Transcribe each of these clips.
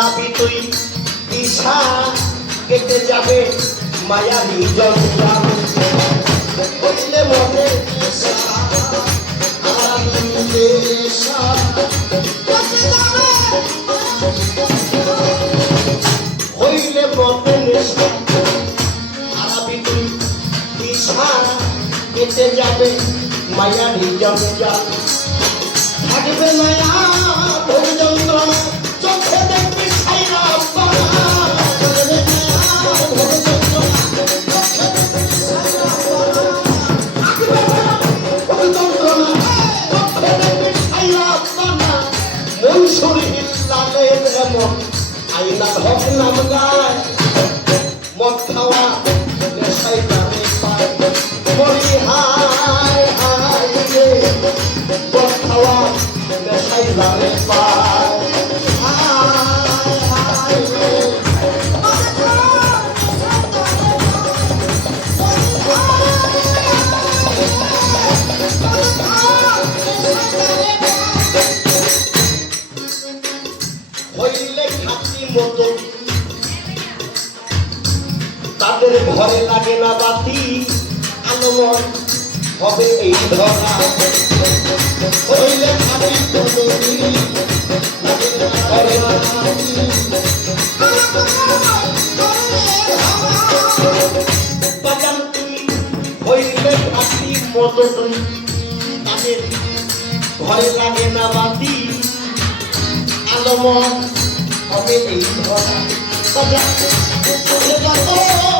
হারাবি তুই, ঈশা, কেটে যাবে মায়াবী জঞ্জাল হইলে মনে হইলে মনে হারাবি তুই, ঈশা, কেটে যাবে মায়াবী জঞ্জাল এমন আইনার হক নাম গায় মদ খাওয়া নেশাই গানে তাদের ঘরে লাগে না বাতি। আলোময় হবে এই ধরা। হইলে খাতি ঘরে বাজান তুই হইলে খাতি মতো তুই তাদের ঘরে লাগে না বাতি। আলমন হবে এই ধরা। বাজা চলে যত বাতালে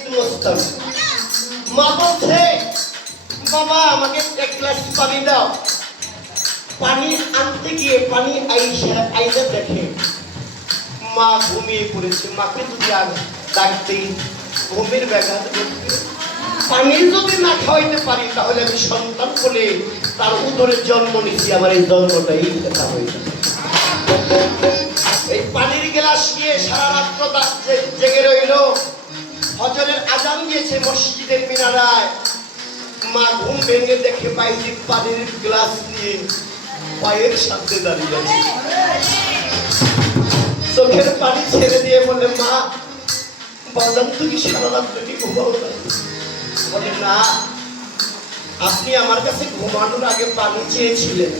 পাইছি তো মস্তান মা বলছে, বাবা, আমাকে এক গ্লাস পানি দাও। পানি আনতে গিয়ে পানি আইসা আইসা দেখে মা ঘুমিয়ে পড়েছে। মাকে যদি না খাওয়াইতে পারি, তাহলে আমি সন্তান বলে তার উদরে জন্ম নিচ্ছি আমার এই জন্মটাই দেখা হয়ে এই পানির গ্লাস নিয়ে সারা রাত্র জেগে রইল। হজরের আজান দিয়েছে মসজিদের মিনারায়। মা ঘুম ভেঙে দেখে বাইরে পানির গ্লাস নিয়ে পায়ের সাথে দাঁড়িয়ে আছে। চোখের পানি ছেড়ে দিয়ে বলে, মা বাদাম তুমি সারা রাত্র কি ঘুমাও বলে, না, আপনি আমার কাছে ঘুমানোর আগে পানি চেয়েছিলেন।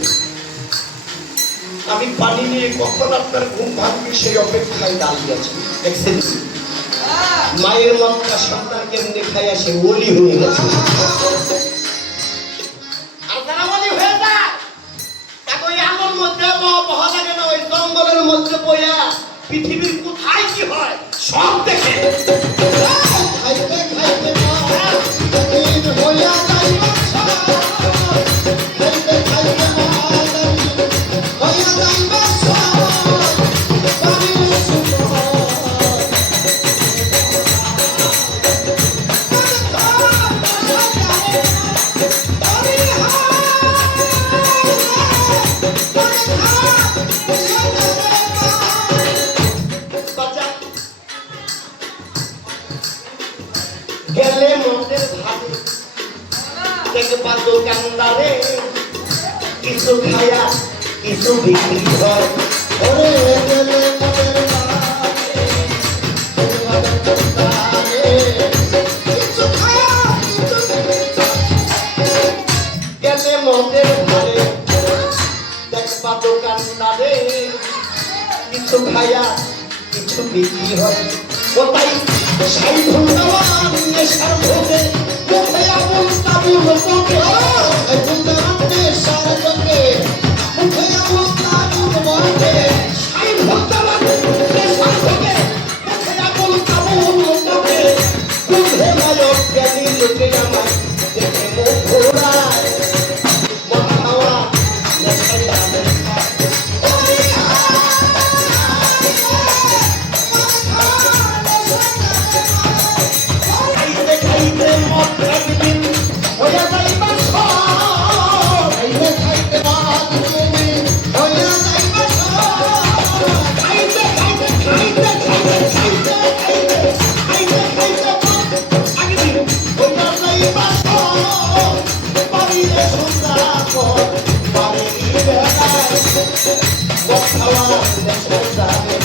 আমি পানি নিয়ে কখন আপনার ঘুম ভাঙবে সেই অপেক্ষায় দাঁড়িয়ে আছি। দেখছেন? মায়ের মমতা সন্তান কেমনি খাই আসে ওলি হয়ে গেছে। জঙ্গলের মধ্যে বইয়া পৃথিবীর কোথায় কি হয় সব দেখে। খাইতে খাইতে হইয়া গেলে মদের ভাবে দেখবা দোকানদারে কিছু খায়া, কিছু বিক্রি হয়। গেলে ভাবে দেখবা দোকানদারে কিছু খায়া, কিছু বিক্রি হয়। কোথায় ভোগে মুখে আগুন সাই ভুন্দাবান নেশার ভোগে মুখে I'm gonna What's going on?